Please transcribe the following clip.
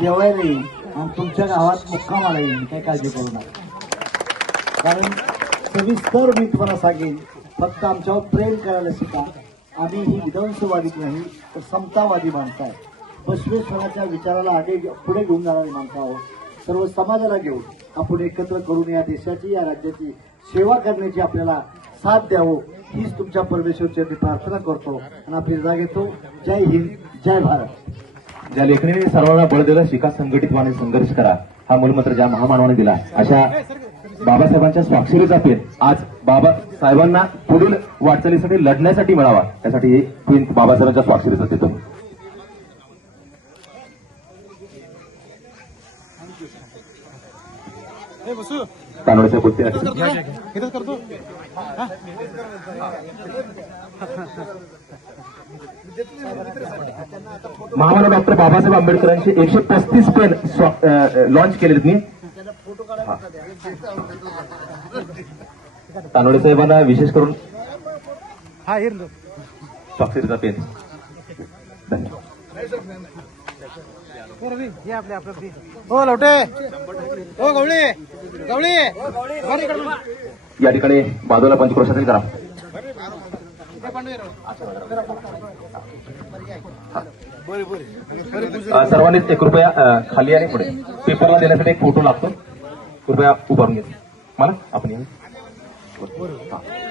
जेवायला येईल आणि तुमच्या गावात मुक्कामाला येईल, काही काळजी करू नका. कारण सविस्तर मी तुम्हाला सांगेन, फक्त आमच्यावर प्रेम करायला शिका. आम्ही ही विध्वंसवादी नाही तर समतावादी माणसं आहे. बसवेश्वराच्या विचाराला पुढे घेऊन जाणारी माणसं आहोत. सर्व समाजाला घेऊन आपण एकत्र करून या देशाची, या राज्याची सेवा करण्याची आपल्याला साथ द्यावं, हीच तुमच्या परमेश्वरची प्रार्थना करतो आणि आपली रजा घेतो. जय हिंद, जय भारत. ज्या लेखणीने सर्वांना बळ दिलं, शिका संघटित व्हाने संघर्ष करा, हा मूलमंत्र ज्या महामानवाने दिला, अशा बाबासाहेबांच्या स्वाक्षरीचा पेन आज बाबासाहेबांना पुढील वाटचालीसाठी लढण्यासाठी मिळावा, त्यासाठी हे पेन बाबासाहेबांच्या स्वाक्षरीचा देतो. कानोडीच्या गोष्टी महामानव डॉक्टर बाबासाहेब आंबेडकरांचे 135 पेन लॉन्च केलेत मी. कानोडे साहेबांना विशेष करून स्वाक्षरीचा पेन. हो लवटे, हो गवळी गवळी, या ठिकाणी बाजूला पंचक्रोशातील करा. सर्वांनीच 1 रुपया खाली आणि पुढे पेपरला देण्यासाठी एक फोटो लागतो, कृपया उभारून घ्या मला आपण.